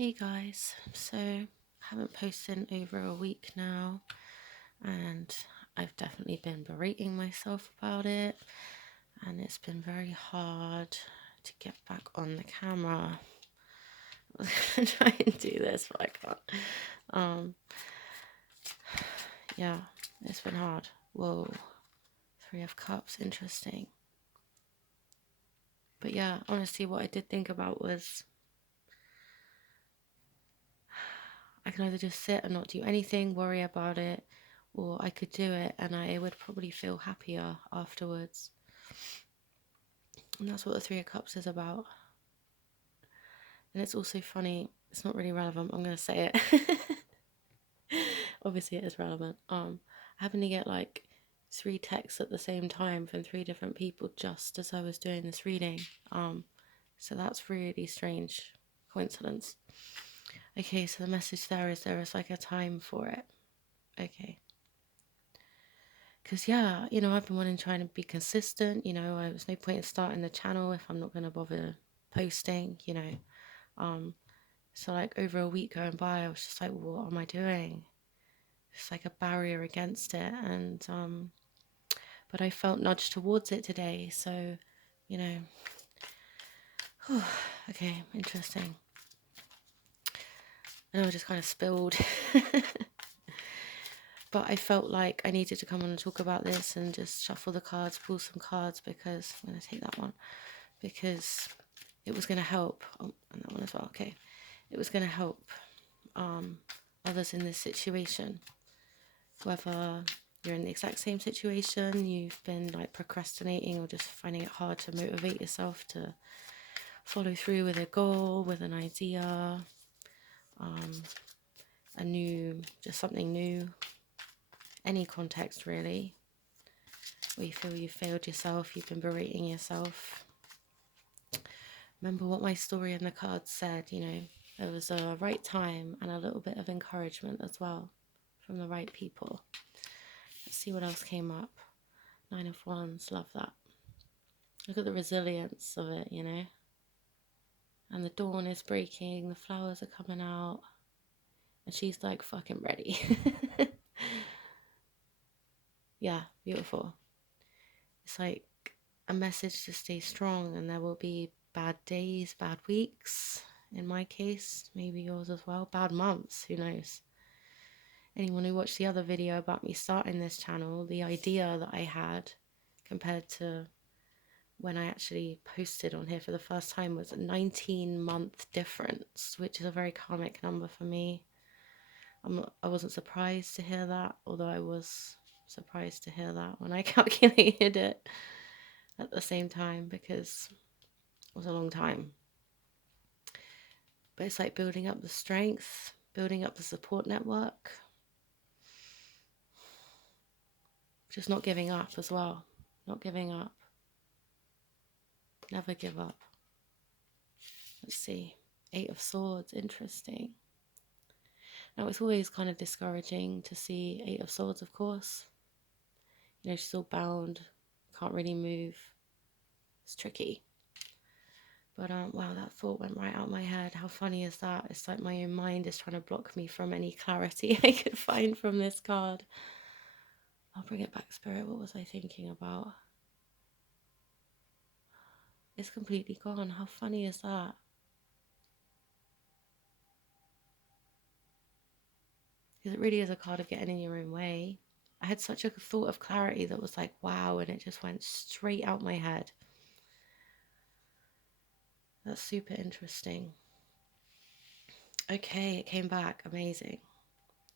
Hey guys, so I haven't posted in over a week now, and I've definitely been berating myself about it, and it's been very hard to get back on the camera. I was gonna try and do this, but I can't. Yeah, it's been hard. Whoa, Three of Cups, interesting. But yeah, honestly, what I did think about was I can either just sit and not do anything, worry about it, or I could do it and I would probably feel happier afterwards. And that's what the Three of Cups is about. And it's also funny, it's not really relevant, I'm going to say it. Obviously it is relevant. I happened to get like 3 texts at the same time from 3 different people just as I was doing this reading. So that's really strange coincidence. Okay, so the message there is like a time for it. Okay. Because, yeah, I've been wanting trying to be consistent. There's no point in starting the channel if I'm not going to bother posting. So, like, over a week going by, I was just like, what am I doing? It's like a barrier against it. But I felt nudged towards it today. So, you know, okay, interesting. And I just kind of spilled. But I felt like I needed to come on and talk about this and just shuffle the cards, pull some cards, because I'm going to take that one, because it was going to help. Oh, and that one as well. Okay. It was going to help others in this situation. Whether you're in the exact same situation, you've been like procrastinating or just finding it hard to motivate yourself to follow through with a goal, with an idea, just something new, any context really, where you feel you failed yourself, you've been berating yourself. Remember what my story in the cards said, there was a right time and a little bit of encouragement as well from the right people. Let's see what else came up. 9 of Wands, love that. Look at the resilience of it, And the dawn is breaking, the flowers are coming out, and she's like fucking ready. Yeah, beautiful. It's like a message to stay strong, and there will be bad days, bad weeks. In my case, maybe yours as well. Bad months, who knows? Anyone who watched the other video about me starting this channel, the idea that I had compared to when I actually posted on here for the first time was a 19-month difference, which is a very karmic number for me. I wasn't surprised to hear that, although I was surprised to hear that when I calculated it at the same time, because it was a long time. But it's like building up the strength, building up the support network, just not giving up as well. Not giving up. Never give up. Let's see. 8 of Swords, interesting. Now, it's always kind of discouraging to see 8 of Swords, of course. She's all bound, can't really move. It's tricky. But, wow, that thought went right out my head. How funny is that? It's like my own mind is trying to block me from any clarity I could find from this card. I'll bring it back, Spirit. What was I thinking about? It's completely gone. How funny is that? Because it really is a card of getting in your own way. I had such a thought of clarity that was like, wow, and it just went straight out my head. That's super interesting. Okay, it came back. Amazing.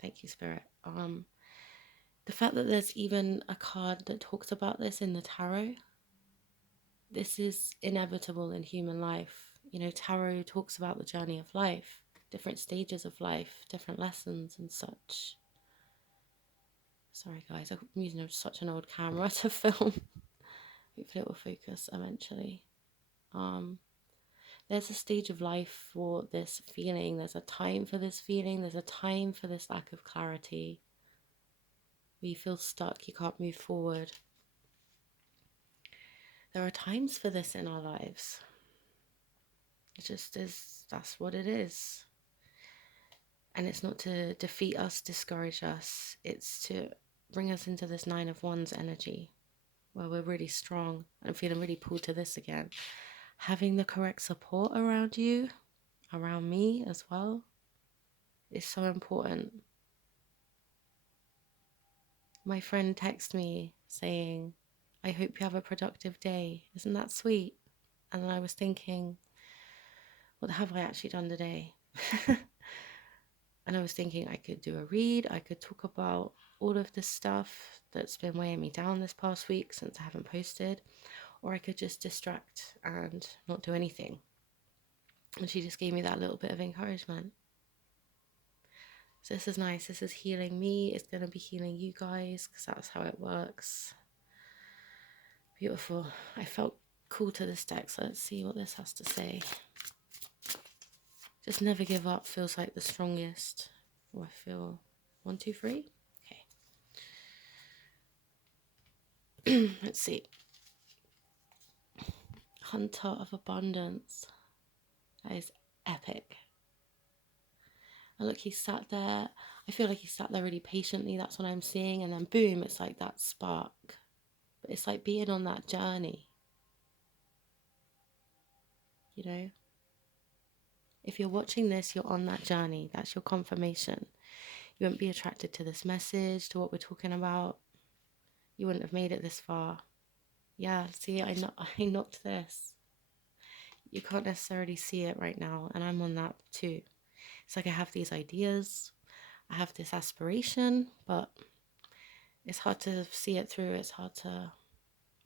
Thank you, Spirit. The fact that there's even a card that talks about this in the tarot, this is inevitable in human life. Tarot talks about the journey of life, different stages of life, different lessons and such. Sorry, guys, I'm using such an old camera to film. Hopefully it will focus eventually. There's a stage of life for this feeling. There's a time for this feeling. There's a time for this lack of clarity. Where you feel stuck, you can't move forward. There are times for this in our lives. It just is, that's what it is. And it's not to defeat us, discourage us. It's to bring us into this 9 of Wands energy where we're really strong. I'm feeling really pulled to this again. Having the correct support around you, around me as well, is so important. My friend texted me saying, I hope you have a productive day. Isn't that sweet? And then I was thinking, what have I actually done today? And I was thinking I could do a read. I could talk about all of this stuff that's been weighing me down this past week since I haven't posted. Or I could just distract and not do anything. And she just gave me that little bit of encouragement. So this is nice. This is healing me. It's going to be healing you guys because that's how it works. Beautiful. I felt cool to this deck, so let's see what this has to say. Just never give up feels like the strongest. Oh, I feel 1, 2, 3. Okay. Let's see. Hunter of Abundance. That is epic. And look, he sat there. I feel like he sat there really patiently. That's what I'm seeing. And then boom, it's like that spark. But it's like being on that journey. You know? If you're watching this, you're on that journey. That's your confirmation. You wouldn't be attracted to this message, to what we're talking about. You wouldn't have made it this far. Yeah, see, I knocked this. You can't necessarily see it right now. And I'm on that too. It's like I have these ideas. I have this aspiration, but it's hard to see it through. It's hard to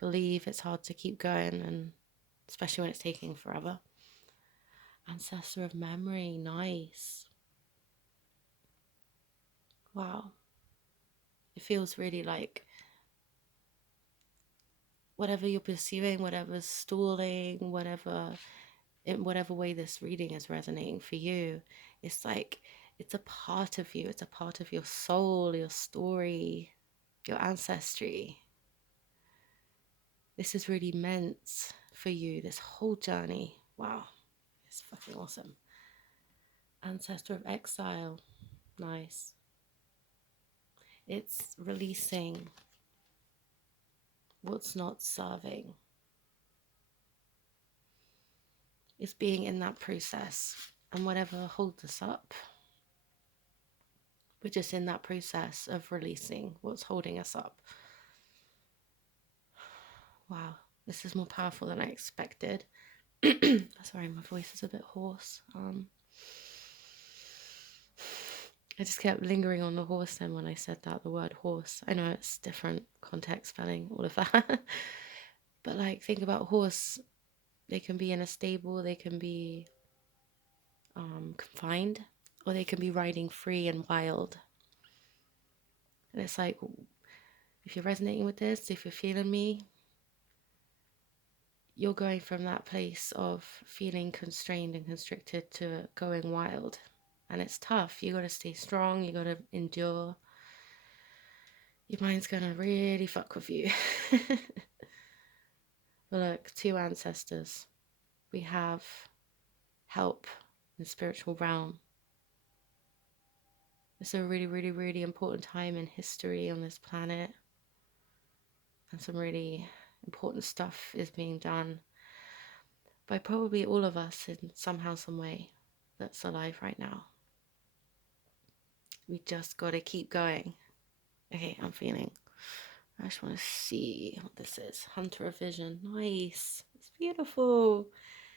believe. It's hard to keep going, and especially when it's taking forever. Ancestor of memory, nice. Wow. It feels really like whatever you're pursuing, whatever's stalling, in whatever way this reading is resonating for you, it's like it's a part of you. It's a part of your soul, your story, your ancestry. This is really meant for you, this whole journey. Wow, it's fucking awesome. Ancestor of exile, nice. It's releasing what's not serving. It's being in that process, and whatever holds us up, we're just in that process of releasing what's holding us up. Wow, this is more powerful than I expected. Sorry, my voice is a bit hoarse. I just kept lingering on the horse then when I said that, the word horse. I know it's different context spelling, all of that. But like, think about horse. They can be in a stable, they can be confined, or they can be riding free and wild. And it's like, if you're resonating with this, if you're feeling me, you're going from that place of feeling constrained and constricted to going wild. And it's tough. You got to stay strong. You got to endure. Your mind's going to really fuck with you. But look, 2 ancestors. We have help in the spiritual realm. It's a really, really, really important time in history on this planet. And some really important stuff is being done by probably all of us in somehow, some way that's alive right now. We just got to keep going. Okay, I'm feeling. I just want to see what this is. Hunter of Vision. Nice. It's beautiful.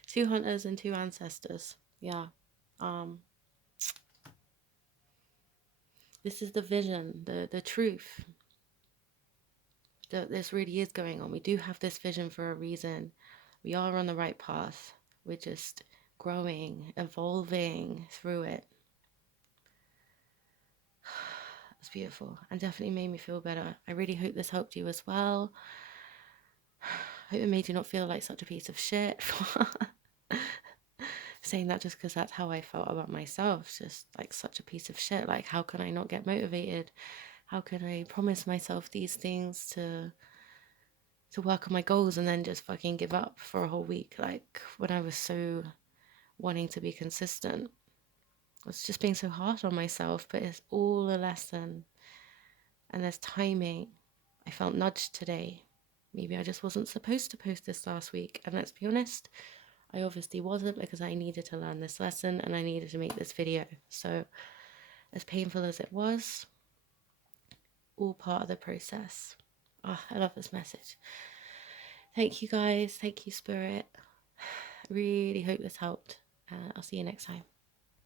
2 hunters and 2 ancestors. Yeah. This is the vision, the truth. That this really is going on. We do have this vision for a reason. We are on the right path. We're just growing, evolving through it. It's beautiful and definitely made me feel better. I really hope this helped you as well. I hope it made you not feel like such a piece of shit for saying that, just because that's how I felt about myself. Just like such a piece of shit. Like, how can I not get motivated? How can I promise myself these things to work on my goals and then just fucking give up for a whole week? Like, when I was so wanting to be consistent. I was just being so hard on myself, but it's all a lesson. And there's timing. I felt nudged today. Maybe I just wasn't supposed to post this last week. And let's be honest, I obviously wasn't, because I needed to learn this lesson and I needed to make this video. So as painful as it was, all part of the process. Oh, I love this message. Thank you guys. Thank you, Spirit. I really hope this helped. I'll see you next time.